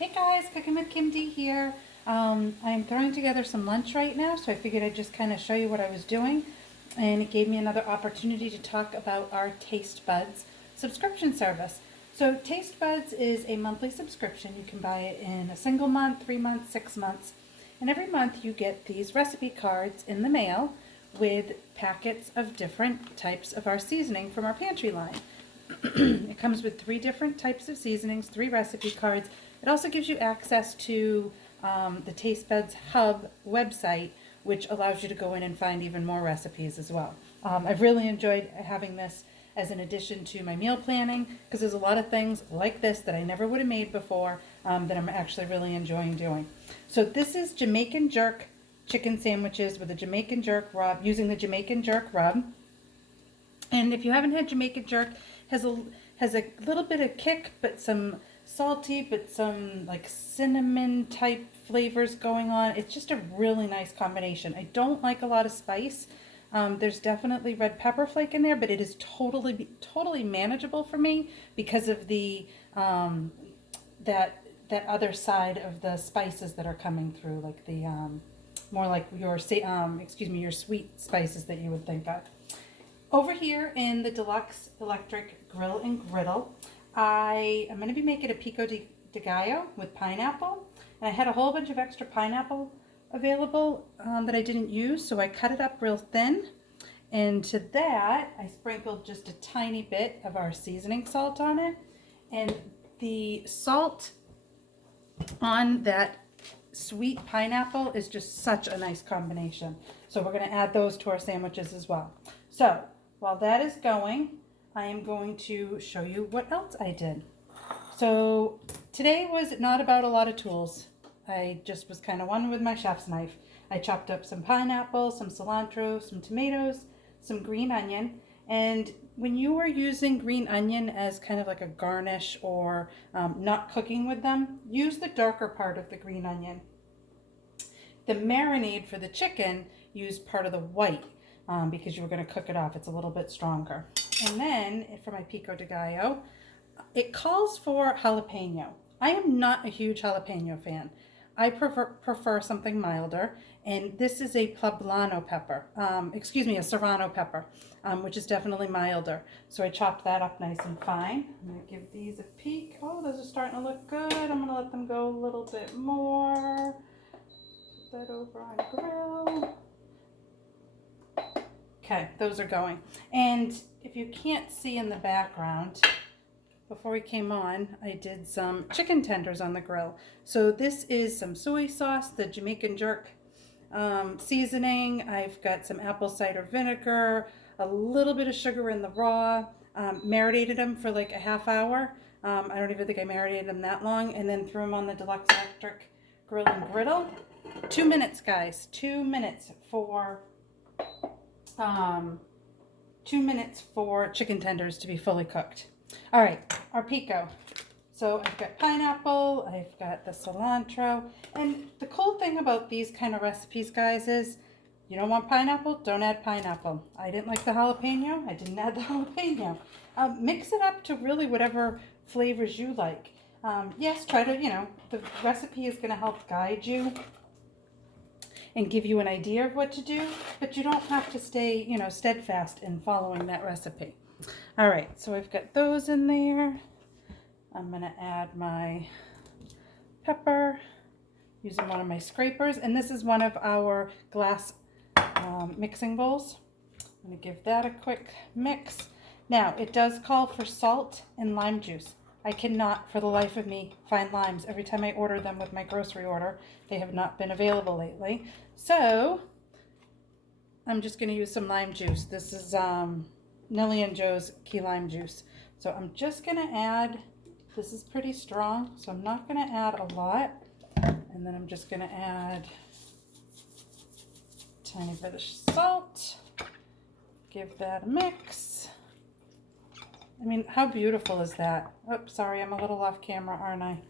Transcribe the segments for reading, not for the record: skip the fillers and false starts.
Hey guys, Cooking with Kim D here. I'm throwing together some lunch right now, so I figured I'd just kind of show you what I was doing. And it gave me another opportunity to talk about our TasteBuds subscription service. So TasteBuds is a monthly subscription. You can buy it in a single month, 3 months, 6 months. And every month you get these recipe cards in the mail with packets of different types of our seasoning from our pantry line. It comes with 3 different types of seasonings, 3 recipe cards. It also gives you access to the TasteBuds Hub website, which allows you to go in and find even more recipes as well. I've really enjoyed having this as an addition to my meal planning because there's a lot of things like this that I never would have made before that I'm actually really enjoying doing. So this is Jamaican jerk chicken sandwiches with a Jamaican jerk rub, using the Jamaican jerk rub. And if you haven't had Jamaican jerk, has a little bit of kick, but some salty, but some like cinnamon type flavors going on. It's just a really nice combination. I don't like a lot of spice. There's definitely red pepper flake in there, but it is totally manageable for me because of the that other side of the spices that are coming through, like the more like your your sweet spices that you would think of. Over here in the Deluxe Electric Grill and Griddle, I am going to be making a pico de gallo with pineapple. And I had a whole bunch of extra pineapple available that I didn't use, so I cut it up real thin. And to that, I sprinkled just a tiny bit of our seasoning salt on it. And the salt on that sweet pineapple is just such a nice combination. So we're going to add those to our sandwiches as well. So while that is going, I am going to show you what else I did. So today was not about a lot of tools. I just was kind of one with my chef's knife. I chopped up some pineapple, some cilantro, some tomatoes, some green onion. And when you are using green onion as kind of like a garnish or not cooking with them, use the darker part of the green onion. The marinade for the chicken, use part of the white because you were going to cook it off. It's a little bit stronger. And then for my pico de gallo, it calls for jalapeno. I am not a huge jalapeno fan. I prefer something milder, and this is a poblano pepper, a serrano pepper, which is definitely milder. So I chopped that up nice and fine. I'm going to give these a peek. Oh, those are starting to look good. I'm going to let them go a little bit more. Put that over on grill. Okay, those are going. And if you can't see in the background, before we came on, I did some chicken tenders on the grill. So this is some soy sauce, the Jamaican jerk seasoning. I've got some apple cider vinegar, a little bit of sugar in the raw, marinated them for like a half hour. I don't even think I marinated them that long, and then threw them on the Deluxe Electric Grill and Griddle. 2 minutes, guys. 2 minutes for 2 minutes for chicken tenders to be fully cooked. All right, our pico. So I've got pineapple, I've got the cilantro, and the cool thing about these kind of recipes, guys, is you don't want pineapple, don't add pineapple. I didn't like the jalapeno, I didn't add the jalapeno. Mix it up to really whatever flavors you like. Yes, try to, the recipe is going to help guide you and give you an idea of what to do, but you don't have to stay, steadfast in following that recipe. All right, so I've got those in there. I'm going to add my pepper using one of my scrapers, and this is one of our glass mixing bowls. I'm going to give that a quick mix. Now, it does call for salt and lime juice. I cannot, for the life of me, find limes. Every time I order them with my grocery order, they have not been available lately. So, I'm just going to use some lime juice. This is Nellie and Joe's key lime juice. So I'm just going to add, this is pretty strong, so I'm not going to add a lot. And then I'm just going to add a tiny bit of salt. Give that a mix. I mean, how beautiful is that? Oops, sorry, I'm a little off camera, aren't I?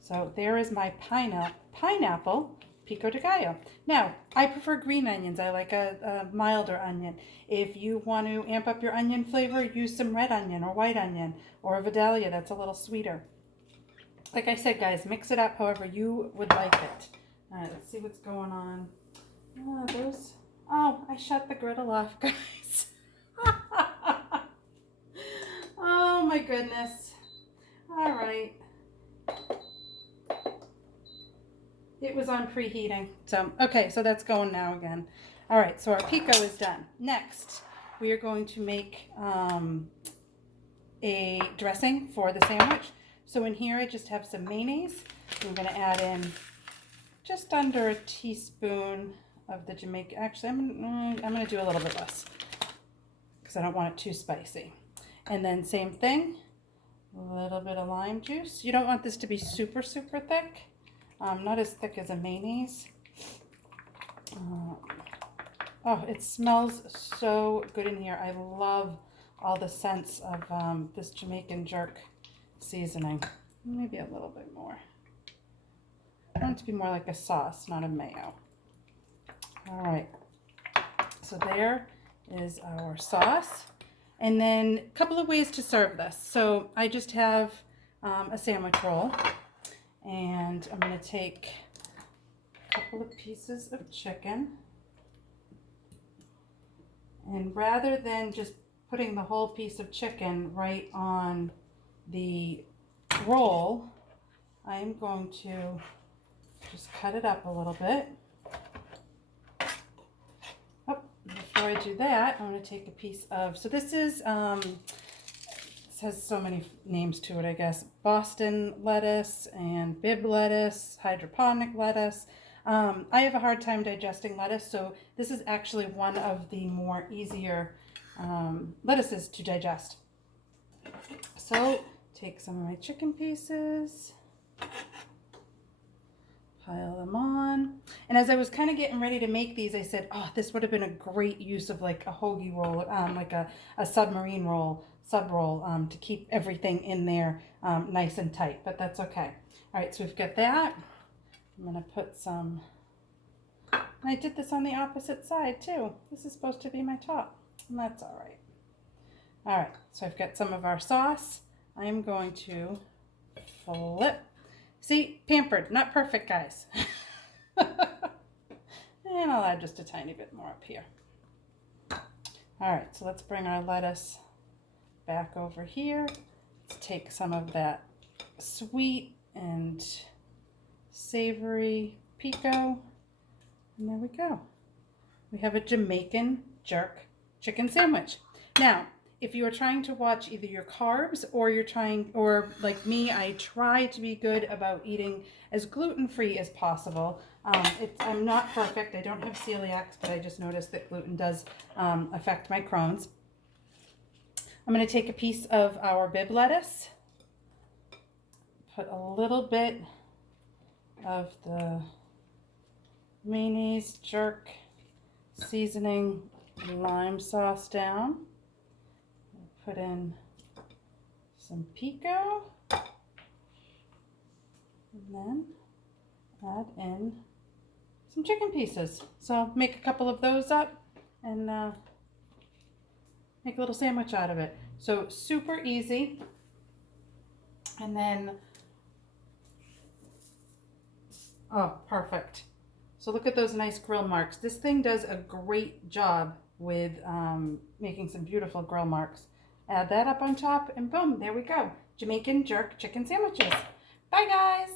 So there is my pineapple pico de gallo. Now, I prefer green onions. I like a milder onion. If you want to amp up your onion flavor, use some red onion or white onion or a Vidalia that's a little sweeter. Like I said, guys, mix it up however you would like it. All right, let's see what's going on. Oh, I shut the griddle off, guys. Oh my goodness. All right. It was on preheating. So, okay, so that's going now again. All right, so our pico is done. Next, we are going to make a dressing for the sandwich. So in here, I just have some mayonnaise. I'm going to add in just under a teaspoon of the Jamaican. Actually, I'm going to do a little bit less because I don't want it too spicy. And then same thing, a little bit of lime juice. You don't want this to be super, super thick. Not as thick as a mayonnaise. Oh, it smells so good in here. I love all the scents of this Jamaican jerk seasoning. Maybe a little bit more. I want it to be more like a sauce, not a mayo. All right. So there is our sauce. And then a couple of ways to serve this. So I just have a sandwich roll. And I'm going to take a couple of pieces of chicken. And rather than just putting the whole piece of chicken right on the roll, I'm going to just cut it up a little bit. Oh, before I do that, I'm going to take a piece of, so this is, this has so many names to it, I guess. Boston lettuce and Bib lettuce, hydroponic lettuce. I have a hard time digesting lettuce, so this is actually one of the more easier lettuces to digest. So take some of my chicken pieces, pile them on. And as I was kind of getting ready to make these, I said, oh, this would have been a great use of like a hoagie roll, like a submarine roll, sub roll, to keep everything in there nice and tight, but that's okay. All right, so we've got that. I'm going to put some, and I did this on the opposite side too. This is supposed to be my top, and that's all right. All right, so I've got some of our sauce. I'm going to flip. See, pampered, not perfect, guys. And I'll add just a tiny bit more up here. All right, so let's bring our lettuce back over here. Let's take some of that sweet and savory pico, and there we go. We have a Jamaican jerk chicken sandwich. Now, if you are trying to watch either your carbs or like me, I try to be good about eating as gluten-free as possible. I'm not perfect. I don't have celiacs, but I just noticed that gluten does affect my Crohn's. I'm going to take a piece of our Bib lettuce, put a little bit of the mayonnaise jerk seasoning lime sauce down. Put in some pico, and then add in some chicken pieces. So make a couple of those up and make a little sandwich out of it. So super easy. And then, oh, perfect. So look at those nice grill marks. This thing does a great job with making some beautiful grill marks. Add that up on top and boom, there we go. Jamaican jerk chicken sandwiches. Bye guys.